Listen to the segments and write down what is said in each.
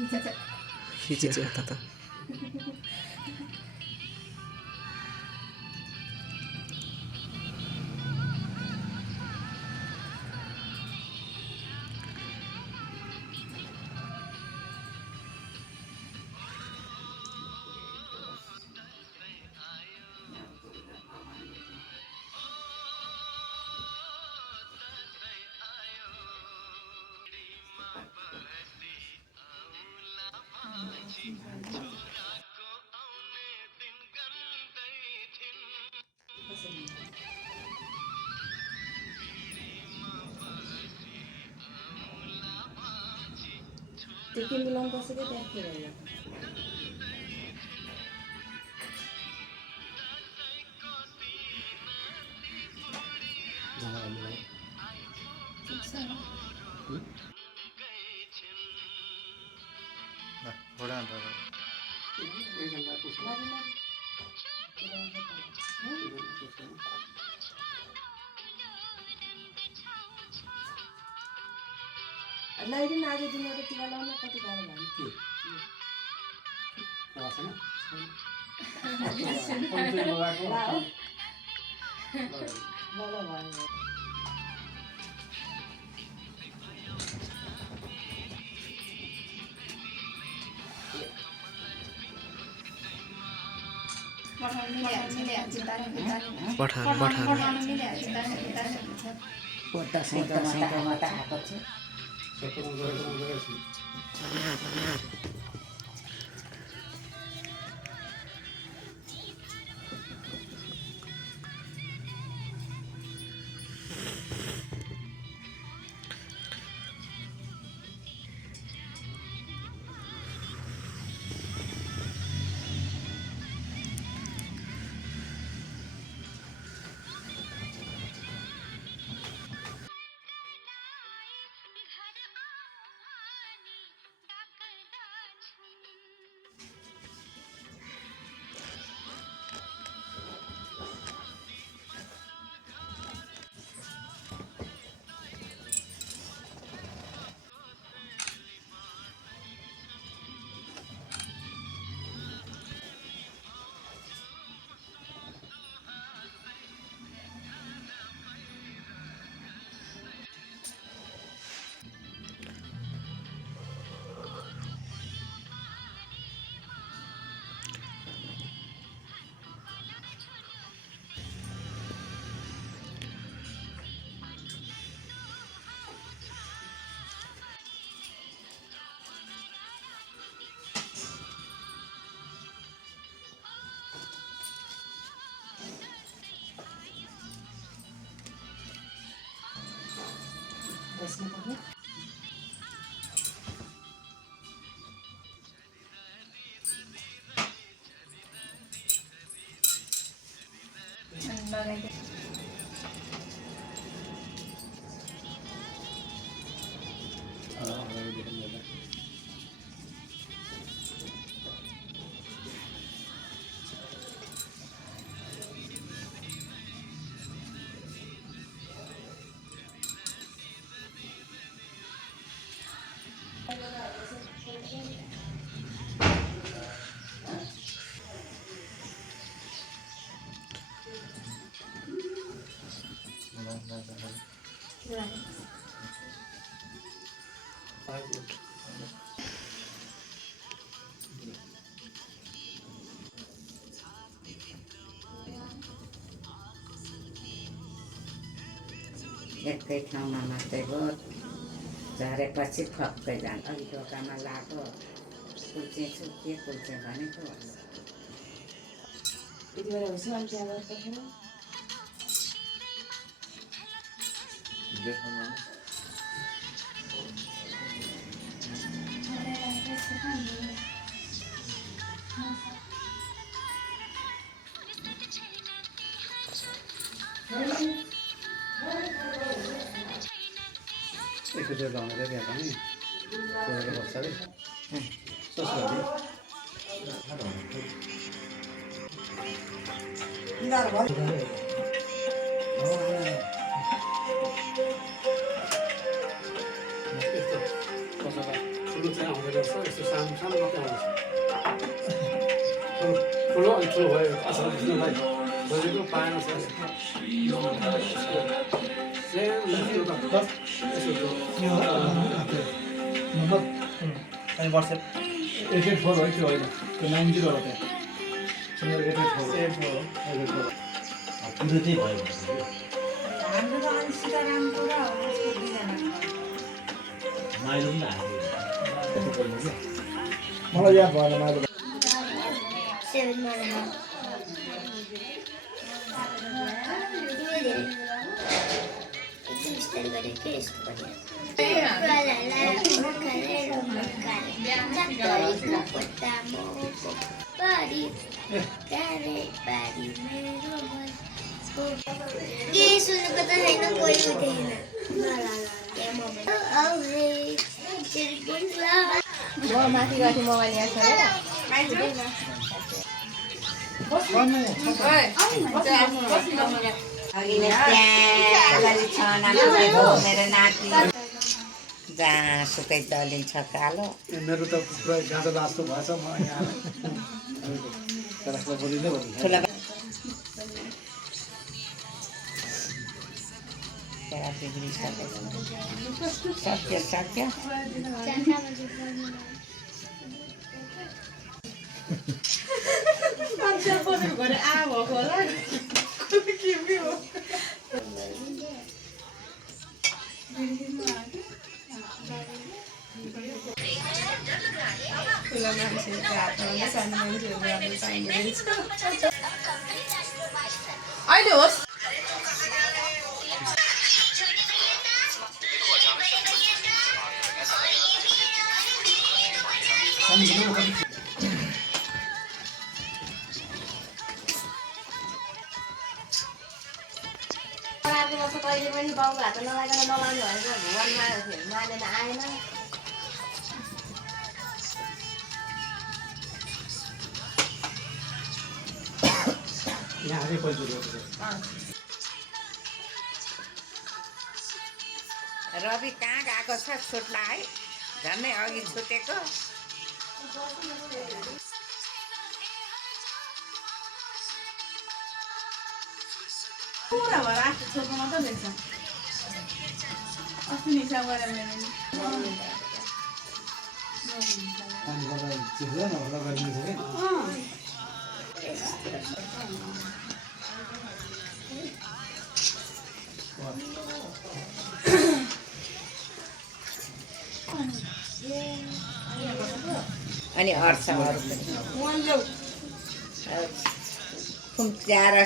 खिचेछ यता त टिकी मिलाउनु पर्छ कि त्यहाँ के भयो लाइदिन आज दिनमा त टिका लाउन कति गाह्रो भयो ल भयो पठान त आएको छ बस्नु पर्यो एकै ठाउँमा मात्रै हो झरेपछि फक्कै जान्छ अलि ढोकामा लाग्यो कुल्चेछु के कुल्चे भनेको यति बेला होस् अलिक त्यहाँ गर्दाखेरि एकचोटि लगाउँदै त्यहाँ पनि कोरेर बस्छ अरे सस्तो सुरु चाहिँ आउँदैन भएको छ यस्तो सानो सानो मात्रै आउँछ ठुलो अनि ठुलो भयो असल बुझ्नुलाई खोजेको पाएन छ अनि वाट्सएप 884 हो त्यो होइन त्यो 90 हो त्यहाँ तिम्रो 884 हो 884 पुरो चाहिँ भयो हाम्रो त अनि सीतारामको र उसको दुईजना माइलो पनि हाल्यो मलाई याद भएन मैले 7 मा राख्नु एकदम स्टाइल गरेको के यस्तो गरेको केही सुनेको त छैन कोही उठेन माथि गर्थेँ मोबाइल यहाँ छोडेर अघिल्लो अगाडि छनामा गएको मेरो नाति जहाँ सुकै दलिन्छ कालो मेरो त पुरा गाँजा लास्तो भएछ म यहाँ त्यसलाई बोलिँदै भन्नु ठुलो सक्यो सक्यो अहिले होस् कहिले पनि बाउको हात नलागेर नलाउने भनेको भगवानमा मानेन आएन यहाँ आगे पैसा रवि कहाँ गएको छ छुट्ला है झन्डै अघि छुटेको पुरा भएर आफ्नो छोड्नु मात्रै रहेछ अस्ति हिसाब गरेर मैले काम गर्दा चिस्दैन होला गरिदिन्छ कि अनि अर्छ अरू खुम्च्याएर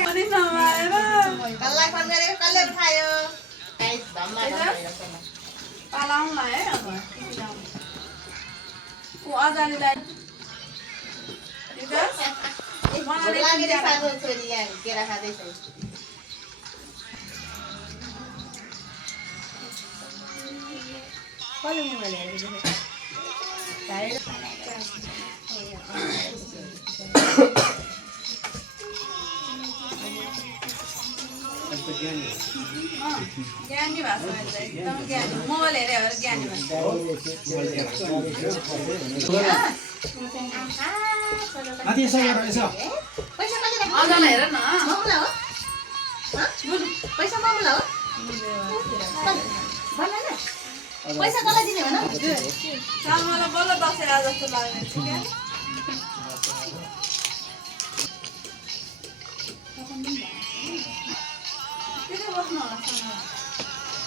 पनि नभएर कसलाई फोन गरेको कसले उठायो पालाउँला है अब ऊ अजानीलाई छोरी यहाँ केरा खाँदैछ कसले मोबाइल ज्ञानी भएको छ एकदम ज्ञानी मोबाइल हेऱ्यो ज्ञानी भएको माथि यसो गर यसो पैसा कति अजालाई हेर न मामुला हो पैसा मामुला हो भन न पैसा कसलाई दिने भन मलाई बल्ल दसैँ आए जस्तो लाग्ने छ क्या त्यतै बस्नु होला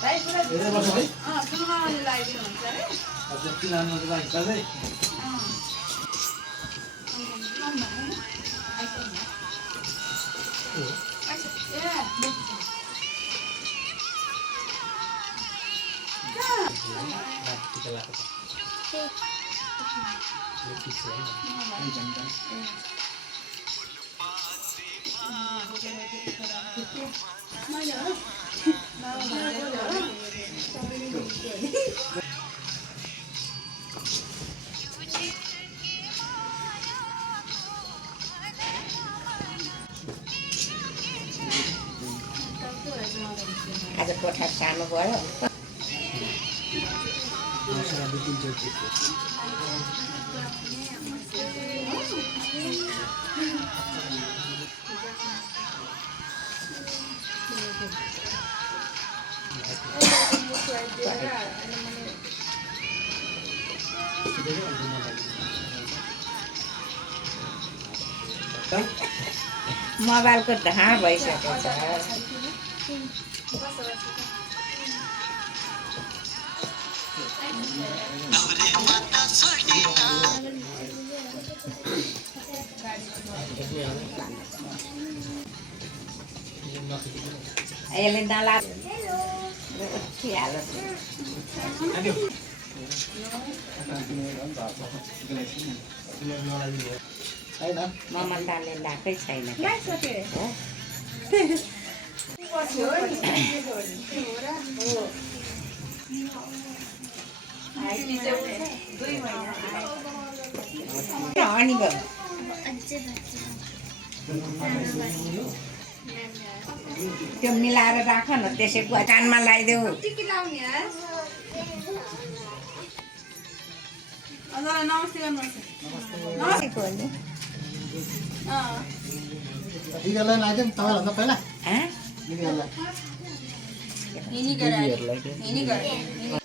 भाइ पुरा हेरेर बस्नु है सुनमा लगाइदिनुहुन्छ अरे अझ किनारमा चाहिँ लाग्छ है गर्नु भयो मोबाइलको ढाँ भइसकेको छ यसले नला उठिहाल्छ ममताले लाएकै छैन हो अनि भयो त्यो मिलाएर राख न त्यसै कानमा लगाइदेऊ नमस्ते गर्नुहोस् दिदीहरूलाई लगाइदिउँ तपाईँभन्दा पहिला हाँ? दिदीहरूलाई हिँडी गएर